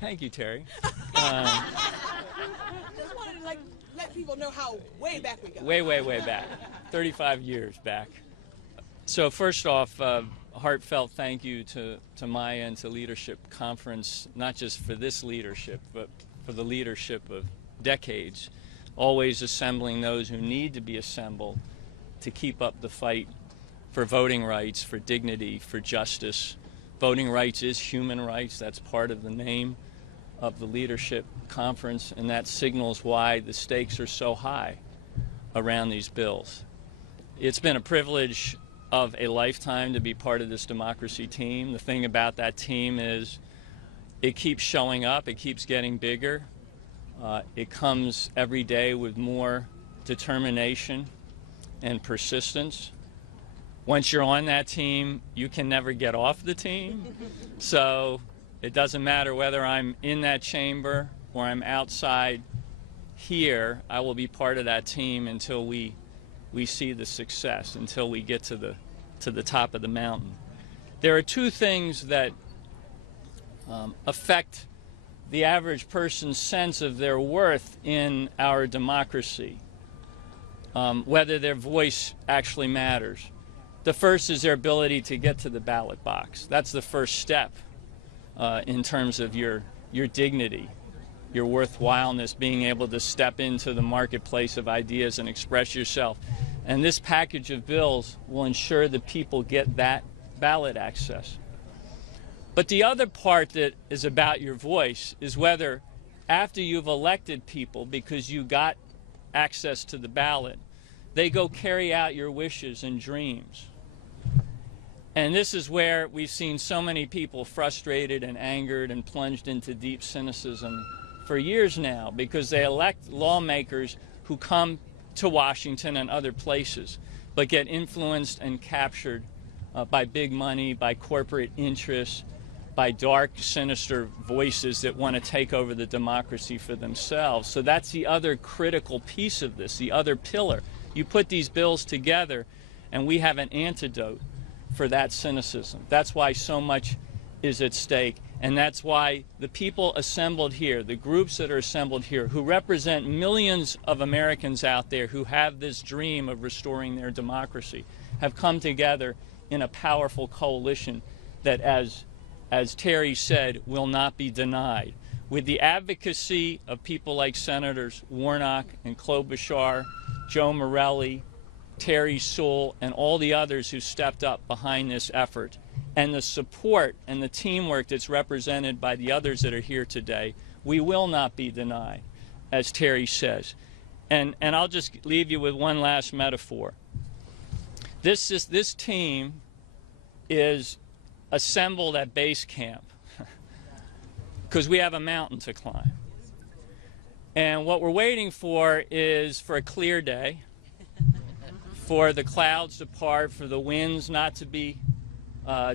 Thank you, Terry. Just wanted to let people know how way back we go. Way back. 35 years back. So first off, heartfelt thank you to Maya and to Leadership Conference, not just for this leadership, but for the leadership of decades, always assembling those who need to be assembled to keep up the fight for voting rights, for dignity, for justice. Voting rights is human rights. That's part of the name of the Leadership Conference, and that signals why the stakes are so high around these bills. It's been a privilege of a lifetime to be part of this democracy team. The thing about that team is it keeps showing up, it keeps getting bigger. It comes every day with more determination and persistence. Once you're on that team, you can never get off the team. So it doesn't matter whether I'm in that chamber or I'm outside here, I will be part of that team until we see the success, until we get to the top of the mountain. There are two things that affect the average person's sense of their worth in our democracy, whether their voice actually matters. The first is their ability to get to the ballot box. That's the first step in terms of your dignity, your worthwhileness, being able to step into the marketplace of ideas and express yourself. And this package of bills will ensure that people get that ballot access. But the other part that is about your voice is whether after you've elected people because you got access to the ballot, they go carry out your wishes and dreams. And this is where we've seen so many people frustrated and angered and plunged into deep cynicism for years now because they elect lawmakers who come to Washington and other places but get influenced and captured by big money, by corporate interests, by dark, sinister voices that want to take over the democracy for themselves. So that's the other critical piece of this, the other pillar. You put these bills together and we have an antidote for that cynicism. That's why so much is at stake, and that's why the people assembled here, the groups that are assembled here, who represent millions of Americans out there who have this dream of restoring their democracy, have come together in a powerful coalition that, as Terry said, will not be denied. With the advocacy of people like Senators Warnock and Klobuchar, Joe Morelli, Terry Sewell, and all the others who stepped up behind this effort, and the support and the teamwork that's represented by the others that are here today, we will not be denied, as Terry says. And I'll just leave you with one last metaphor. This team is assembled at base camp because we have a mountain to climb. And what we're waiting for is for a clear day, for the clouds to part, for the winds not to be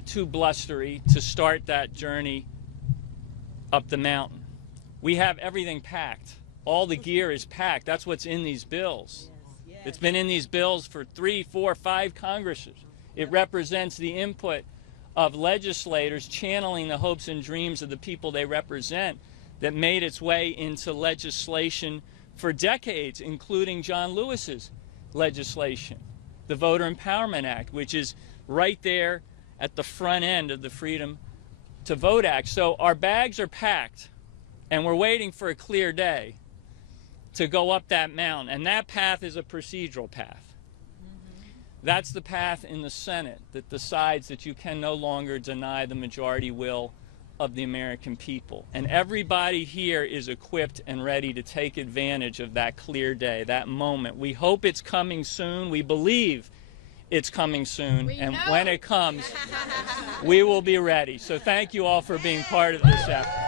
too blustery, to start that journey up the mountain. We have everything packed. All the gear is packed. That's what's in these bills. Yes. It's been in these bills for 3, 4, 5 Congresses. It represents the input of legislators channeling the hopes and dreams of the people they represent that made its way into legislation for decades, including John Lewis's legislation, the Voter Empowerment Act, which is right there at the front end of the Freedom to Vote Act. So our bags are packed, and we're waiting for a clear day to go up that mountain. And that path is a procedural path. That's the path in the Senate that decides that you can no longer deny the majority will of the American people. And everybody here is equipped and ready to take advantage of that clear day, that moment. We hope it's coming soon. We believe it's coming soon. And when it comes, we will be ready. So thank you all for being part of this effort.